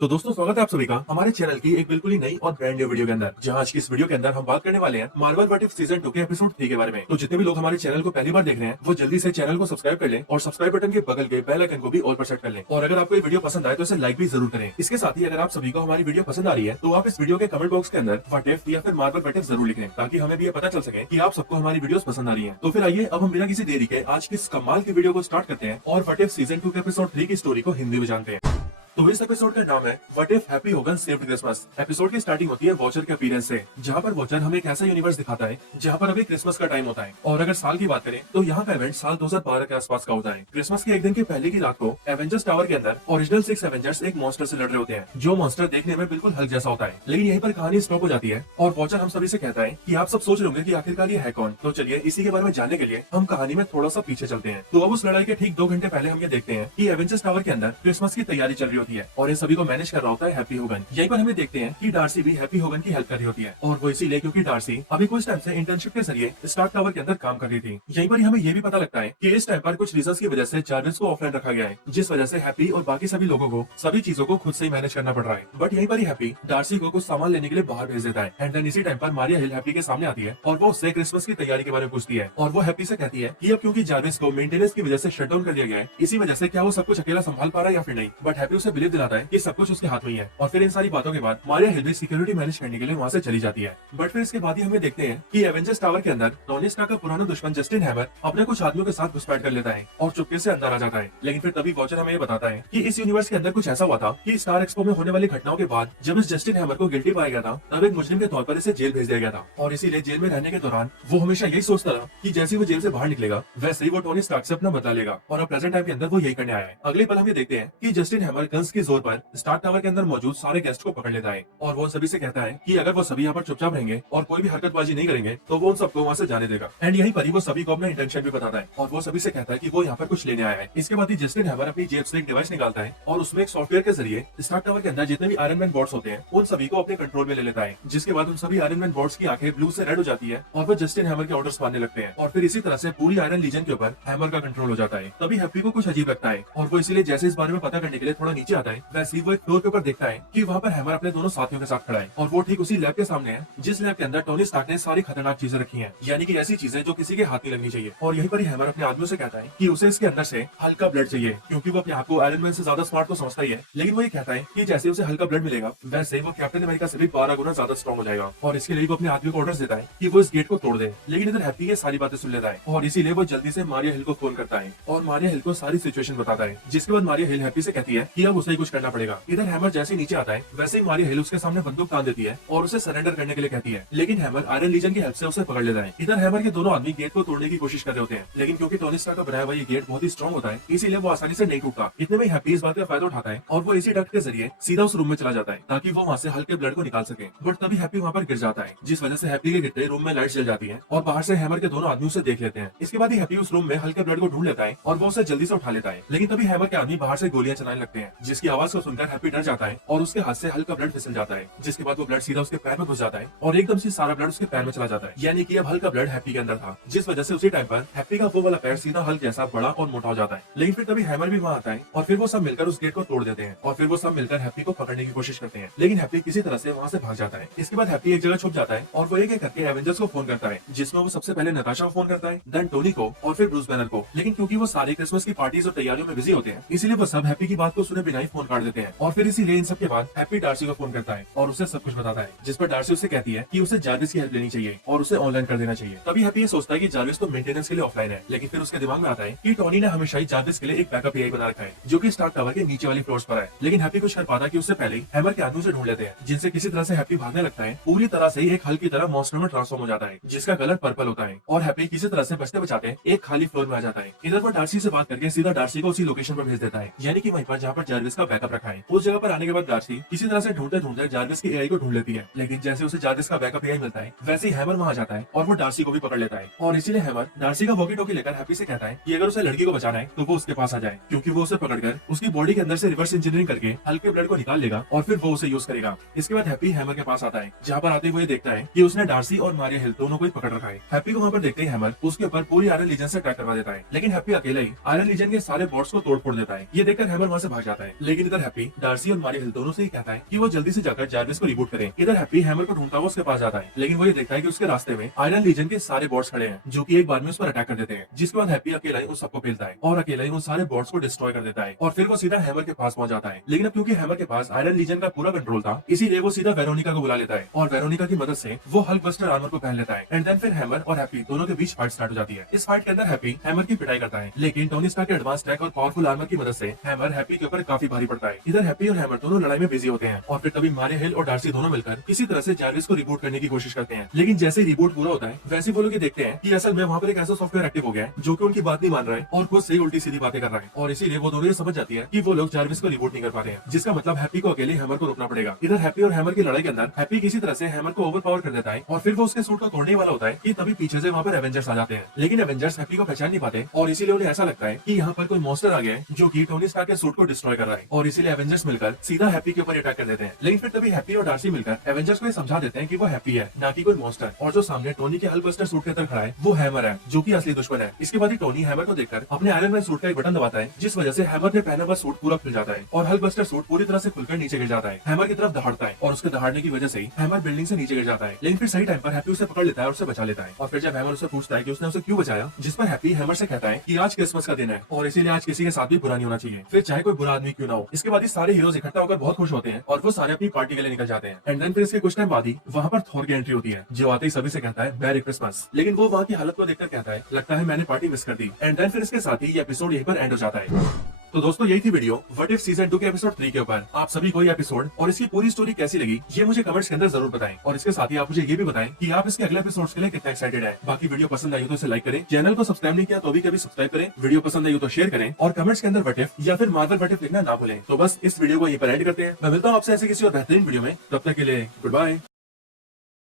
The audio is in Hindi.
तो दोस्तों स्वागत है आप सभी का हमारे चैनल की एक बिल्कुल ही नई और ब्रांड न्यू वीडियो के अंदर। जहां आज की इस वीडियो के अंदर हम बात करने वाले हैं मार्वल व्हाट इफ सीजन 2 के एपिसोड 3 के बारे में। तो जितने भी लोग हमारे चैनल को पहली बार देख रहे हैं वो जल्दी से चैनल को सब्सक्राइब कर लें और सब्सक्राइब बटन के बगल के बेल आइकन को भी ऑल पर सेट कर लें। और अगर आपको ये वीडियो पसंद आए तो इसे लाइक भी जरूर करें। इसके साथ ही अगर आप सभी को हमारी वीडियो पसंद आ रही है तो आप इस वीडियो के कमेंट बॉक्स के अंदर व्हाट इफ या फिर मार्वल व्हाट इफ जरूर लिखें, ताकि हमें भी ये पता चल सके कि आप सबको हमारी वीडियोस पसंद आ रही है। तो फिर आइए अब हम बिना किसी देरी के आज की इस कमाल की वीडियो को स्टार्ट करते हैं और व्हाट इफ सीजन 2 के एपिसोड 3 की स्टोरी को हिंदी में जानते हैं। तो इस एपिसोड का नाम है what if happy Hogan saved Christmas. Episode की स्टार्टिंग होती है वॉचर के अपीयरेंस से, जहां पर वॉचर हमें एक ऐसा यूनिवर्स दिखाता है जहां पर अभी क्रिसमस का टाइम होता है। और अगर साल की बात करें तो यहाँ का इवेंट साल 2012 के आसपास का होता है। क्रिसमस के एक दिन के पहले की रात को एवेंजर्स टावर के अंदर ओरिजिनल 6 एवेंजर्स एक मॉन्स्टर से लड़ रहे होते हैं, जो मॉन्स्टर देखने में बिल्कुल हल्क जैसा होता है। लेकिन यहीं पर कहानी स्टॉप हो जाती है और वॉचर हम सभी से कहता है कि आप सब सोच रहे होंगे कि आखिरकार ये है कौन। तो चलिए इसी के बारे में जानने के लिए हम कहानी में थोड़ा सा पीछे चलते हैं। तो अब उस लड़ाई के ठीक 2 घंटे पहले हम ये देखते हैं कि एवेंजर्स टावर के अंदर क्रिसमस की तैयारी चल रही होती है और ये सभी को मैनेज कर रहा होता है हैप्पी होगन। यहीं पर हमें देखते हैं कि डार्सी भी हैप्पी होगन की हेल्प कर रही होती है, और वो इसीलिए क्योंकि डार्सी अभी कुछ टाइम से इंटर्नशिप के जरिए स्टार्क टावर के अंदर काम कर रही थी। यहीं पर हमें ये भी पता लगता है कि इस टाइम पर कुछ रीजंस की वजह से चार्ल्स को ऑफलाइन रखा गया है, जिस वजह से हैप्पी और बाकी सभी लोगों को सभी चीजों को खुद से ही मैनेज करना पड़ रहा है। बट यहीं पर ही हैप्पी डार्सी को कुछ सामान लेने के लिए बाहर भेज देता है। एंड देन इसी टाइम पर मारिया हिल हैप्पी के सामने आती है और वो उससे क्रिसमस की तैयारी के बारे में पूछती है। और वो हैप्पी से कहती है कि अब क्योंकि जार्विस को मेंटेनेंस की वजह से शट डाउन कर दिया गया है, इसी वजह से क्या वो सब कुछ अकेला संभाल पा रहा है या फिर नहीं। बट हैप्पी उसे बिलीव दिलाता है कि सब कुछ उसके हाथ में ही है। और फिर इन सारी बातों के बाद मारिया हिल भी सिक्योरिटी मैनेज करने के लिए वहाँ से चली जाती है। बट फिर इसके बाद ही हमें देखते हैं कि एवेंजर्स टावर के अंदर टोनी स्टार्क का पुराना दुश्मन जस्टिन हैमर अपने कुछ आदमियों के साथ घुसपैठ कर लेता है और चुपके से अंदर आ जाता है। लेकिन फिर तभी वॉचर हमें ये बताता है कि इस यूनिवर्स के अंदर कुछ ऐसा हुआ था कि स्टार एक्सपो में होने वाली घटनाओं के बाद जब इस जस्टिन हैमर को गिल्टी पाया गया था, तब एक मुजरिम के तौर पर इसे जेल भेज दिया गया था। और इसीलिए जेल में रहने के दौरान वो हमेशा यही सोचता रहा कि जैसे ही वो जेल से बाहर निकलेगा वैसे ही वो टोनी स्टार्क से अपना बदला लेगा। और अब प्रेजेंट टाइम के अंदर वो यही करने आया है। अगले पल हम ये देखते हैं कि जस्टिन हैमर गन्स के जोर पर स्टार्क टावर के अंदर मौजूद सारे गेस्ट को पकड़ लेता है और वो सभी से कहता है कि अगर वो सभी यहाँ पर चुपचाप रहेंगे और कोई भी हरकतबाजी नहीं करेंगे तो वो उन सबको वहाँ से जाने देगा। एंड यहीं पर ही वो सभी को अपना इंटेंशन भी बताता है और वो सभी से कहता है कि वो यहाँ पर कुछ लेने आया है। इसके बाद ही जस्टिन हैमर अपनी जेब से एक डिवाइस निकालता है और उसमें एक सॉफ्टवेयर के जरिए स्टार्क टावर के अंदर जितने भी आयरन मैन बॉट्स होते हैं उन सभी को अपने कंट्रोल में ले लेता है। जिसके बाद उन सभी आयरन मैन बॉट्स की आंखें ब्लू से रेड हो जाती है और वो जस्टिन हैमर के ऑर्डर्स मानने लगते हैं। और फिर इसी तरह से पूरी आयरन लीजन के ऊपर हैमर का कंट्रोल हो जाता है। तभी हैप्पी को कुछ अजीब लगता है और वो इसीलिए जैसे इस बारे में पता करने के लिए थोड़ा नीचे आता है, वैसे ही वो एक फ्लोर के ऊपर देखता है कि वहाँ पर हैमर अपने दोनों साथियों के साथ खड़ा है। और वो ठीक उसी लैब के सामने है जिस लैब के अंदर टोनी स्टार्क ने सारी खतरनाक चीजें रखी हैं, यानी कि ऐसी चीजें जो किसी के हाथ नहीं लगनी चाहिए। और यहीं पर ही हैमर अपने आदमियों से कहता है कि उसे इसके अंदर से हल्का ब्लड चाहिए, क्योंकि वो अपने आप को आयरन मैन से ज्यादा स्मार्ट तो समझता ही है। लेकिन वो ये कहता है कि जैसे उसे हल्का ब्लड मिलेगा वैसे वो कैप्टन अमेरिका से भी 12 गुना ज्यादा स्ट्रॉन्ग हो जाएगा। और इसके लिए वो अपने आदमी को ऑर्डर देता है कि वो इस गेट को तोड़ दे। लेकिन इधर हैप्पी ये सारी बातें सुन लेता है और इसीलिए वो जल्दी से मारिया हिल को फोन करता है और मारिया हिल को सारी सिचुएशन बताता है। जिसके बाद मारिया हिल हैप्पी से कहती है कि अब उसे ही कुछ करना पड़ेगा। इधर हैमर जैसे ही नीचे आता है वैसे ही मारिया हिल उसके सामने बंदूक तान देती है और उसे सरेंडर करने के लिए कहती है। लेकिन हैमर आयरन लीजन की हेल्प से उसे पकड़ लेता है। इधर हैमर के दोनों आदमी गेट को तोड़ने की कोशिश कर रहे होते हैं, लेकिन क्योंकि टोनी स्टार्क का बनाया हुआ ये गेट बहुत ही स्ट्रॉन्ग होता है इसीलिए वो आसानी से नहीं टूटता। इतने में हैप्पी इस बात का फायदा उठाता है और वो इसी डक्ट के जरिए सीधा उस रूम में चला जाता है ताकि वो वहाँ से हल्के ब्लड को निकाल सके। बट तभी हैप्पी वहाँ पर गिर जाता है, जिस वजह से हैप्पी के गिरते रूम में लाइट जल जाती है और बाहर से हैमर के दोनों आदमी उसे देख लेते हैं। इसके बाद ही हैप्पी उस रूम में हल्के ब्लड को ढूंढ लेता है और वो उसे जल्दी से उठा लेता है। लेकिन तभी हैमर के आदमी बाहर से गोलियां चलाने लगते हैं, जिसकी आवाज को सुनकर हैप्पी डर जाता है और उसके हाथ से हल्का ब्लड फिसल जाता है। जिसके बाद वो ब्लड सीधा उसके पैर में घुस जाता है और एकदम से सारा ब्लड उसके पैर में चला जाता है, यानी कि अब हल्का ब्लड हैप्पी के अंदर था। जिस वजह से उसी टाइम पर हैप्पी का वो वाला पैर सीधा हल्क जैसा बड़ा और मोटा हो जाता है। लेकिन फिर तभी हैमर भी वहाँ आता है और फिर वो सब मिलकर उस गेट को तोड़ देते हैं और फिर वो सब मिलकर हैप्पी को पकड़ने की कोशिश करते हैं। लेकिन हैप्पी किसी तरह से वहाँ से भाग जाता है। इसके बाद हैप्पी एक जगह छुप जाता है और वो एक करके एवेंजर्स को फोन करता है, जिसमें वो सबसे पहले नताशा को फोन करता है, देन टोनी को और फिर ब्रूस बैनर को। लेकिन क्योंकि वो सारे क्रिसमस की पार्टीज और तैयारियों में बिजी होते हैं इसीलिए वो सब हैप्पी की बात को सुने बिना ही फोन काट देते हैं। और फिर इसीलिए इन सब के बाद हैप्पी डार्सी को फोन करता है और उसे सब कुछ बताता है, जिस पर डार्सी उसे कहती है कि उसे जार्विस की हेल्प लेनी चाहिए और उसे ऑनलाइन कर देना चाहिए। तभी हैप्पी ये सोचता है कि जार्विस तो मेंटेनेंस के लिए ऑफलाइन है, लेकिन फिर उसके दिमाग में आता है कि टोनी ने हमेशा ही जार्विस के लिए एक बैकअप एआई बना रखा है जो कि स्टार्क टावर के नीचे वाली फ्लोर्स पर है। लेकिन हैप्पी कुछ कर पाता कि उससे पहले हैमर के आदमी से ढूंढ लेते हैं, जिनसे किसी तरह से हैप्पी भागने लगता है। पूरी तरह से ही एक हल्की तरह मॉन्स्टर में ट्रांसफॉर्म हो जाता है, जिसका कलर पर्पल होता है और हैप्पी किसी तरह से बचते बचाते एक खाली फ्लोर में आ जाता है। इधर वो डार्सी से बात करके सीधा डार्सी को उसी लोकेशन पर भेज देता है, यानी कि वहीं पर जहाँ पर जार्विस का बैकअप रखा है। उस जगह पर आने के बाद डार्सी किसी तरह से ढूंढते ढूंढते जार्विस की एआई को ढूंढ लेती है। लेकिन जैसे उसे जार्विस का बैकअप एआई मिलता है वैसे ही हैमर वहाँ जाता है और वो डार्सी को भी पकड़ लेता है। और इसीलिए हैमर डार्सी का वॉकी टॉकी लेकर हैप्पी से कहता है कि अगर उसे लड़की को बचाना है तो वो उसके पास आ जाए, क्योंकि वो उसे पकड़कर उसकी बॉडी के अंदर से रिवर्स इंजीनियरिंग करके हल्के ब्लड को निकाल लेगा और फिर वो उसे यूज करेगा। इसके बाद हैप्पी हैमर के पास आता है, जहाँ पर आते हुए देखता है कि उसने डार्सी और मारिया हिल दोनों को ही पकड़ रखा है। हैप्पी को वहाँ पर देखते ही हैमर उसके ऊपर पूरी आयरन लीजन से अटैक करवा देता है, लेकिन हैप्पी अकेला ही आयरन लीजन के सारे बॉट्स को तोड़ फोड़ देता है। ये देखकर हैमर वहाँ से भाग जाता है लेकिन इधर हैप्पी डार्सी और मारी हिल दोनों से ही कहता है कि वो जल्दी से जाकर जार्विस को रिबूट करें। इधर हैप्पी हैमर को ढूंढता हुआ उसके पास जाता है, लेकिन वो ये देखता है कि उसके रास्ते में आयरन लीजन के सारे बॉट्स खड़े हैं जो कि एक बार में उस पर अटैक कर देते हैं। जिसके बाद हैप्पी अकेला ही उन सबको पेलता है और अकेला ही उन सारे बॉट्स को डिस्ट्रॉय कर देता है और फिर वो सीधा हैमर के पास पहुंच जाता है। लेकिन अब क्योंकि हैमर के पास आयरन लीजन का पूरा कंट्रोल था, इसीलिए वो सीधा वेरोनिका को बुला लेता है और वेरोनिका की मदद से वो हल्क बस्टर आर्मर को पहन लेता है। एंड देन फिर हैमर और हैप्पी दोनों के बीच फाइट स्टार्ट हो जाती है। इस फाइट के अंदर हैप्पी हैमर की पिटाई करता है, लेकिन टोनी स्टार्क के एडवांस टेक और पावरफुल आर्मर की मदद से हैमर हैप्पी के ऊपर काफी भारी पड़ता है। इधर हैप्पी और हैमर दोनों लड़ाई में बिजी होते हैं और फिर तभी मारे हिल और डार्सी दोनों मिलकर किसी तरह से जार्विस को रिबूट करने की कोशिश करते हैं। लेकिन जैसे रिबूट पूरा होता है वैसे वो लोग ये देखते हैं कि असल में वहाँ पर एक ऐसा सॉफ्टवेयर एक्टिव हो गया है जो कि उनकी बात नहीं मान रहा है और खुद से ही उल्टी सीधी बातें कर रहा है, और इसीलिए वो दोनों ये समझ जाती है कि वो लोग जार्विस को रिबूट नहीं कर पाते हैं, जिसका मतलब हैप्पी को अकेले हैमर को रोकना पड़ेगा। इधर हैप्पी और हैमर की लड़ाई के अंदर हैप्पी किसी तरह से हैमर को ओवर पावर कर देता है और फिर वो उसके सूट को तोड़ने वाला होता है कि तभी पीछे से वहाँ पर एवेंजर्स आ जाते हैं। लेकिन एवेंजर्स हैप्पी को पहचान नहीं पाते और इसीलिए उन्हें ऐसा लगता है कि यहाँ पर कोई मॉन्स्टर आ गया है जो कि टोनी स्टार्क के सूट को डिस्ट्रॉय कर रहा है, और इसीलिए एवेंजर्स मिलकर सीधा हैप्पी के ऊपर अटैक कर देते हैं। लेकिन फिर तभी हैप्पी और डार्सी मिलकर एवेंजर्स को समझा देते हैं कि वो हैप्पी है, ना कि कोई मॉन्स्टर, और जो सामने टोनी के हल्क बस्टर सूट के अंदर खड़ा है वो हैमर है जो कि असली दुश्मन है। इसके बाद ही टोनी हैमर को देखकर अपने आयरन मैन सूट का एक बटन दबाता है, जिस वजह से हैमर ने पहना हुआ सूट पूरा खुल जाता है और हल्क बस्टर सूट पूरी तरह से खुलकर नीचे गिर जाता है। हैमर की तरफ दहाड़ता है और उसके दहाड़ने की वजह से ही हैमर बिल्डिंग से नीचे गिर जाता है। लेकिन फिर सही टाइम पर हैप्पी उसे पकड़ लेता है और उसे बचा लेता है। और फिर जब हैमर उसे पूछता है कि उसने उसे क्यों बचाया, जिस पर हैप्पी हैमर से कहता है कि आज क्रिसमस का दिन है और इसीलिए आज किसी के साथ भी बुरा नहीं होना चाहिए, फिर चाहे कोई बुरा आदमी क्यों ना हो। इसके बाद ही सारे हीरोज इकट्ठा होकर बहुत खुश होते हैं और वो सारे अपनी पार्टी के लिए निकल जाते हैं। एंड देन फिर इसके कुछ टाइम बाद ही वहाँ पर थॉर की एंट्री होती है, जो आते ही सभी से कहता है मैरी क्रिसमस। लेकिन वो वहाँ की हालत को देखकर कहता है लगता है मैंने पार्टी मिस कर दी। एंड देन फिर इसके साथ ही ये एपिसोड यहीं पर एंड हो जाता है। तो दोस्तों यही थी वीडियो व्हाट इफ सीजन 2 के एपिसोड 3 के ऊपर। आप सभी को ये एपिसोड और इसकी पूरी स्टोरी कैसी लगी ये मुझे कमेंट्स के अंदर जरूर बताएं, और इसके साथ ही आप मुझे ये भी बताएं कि आप इसके अगले एपिसोड्स के लिए कितना एक्साइटेड है। बाकी वीडियो पसंद आई हो तो इसे लाइक करें, चैनल को सब्सक्राइब नहीं किया तो भी कभी सब्सक्राइब करें, वीडियो पसंद आई हो तो शेयर करें और कमेंट्स के अंदर व्हाट इफ या फिर मार्वल व्हाट इफ लिखना ना भूलें। तो बस इस वीडियो को यहीं पर एंड करते हैं। मैं मिलता हूँ आपसे ऐसे किसी और बेहतरीन वीडियो में, तब तक के लिए गुड बाय।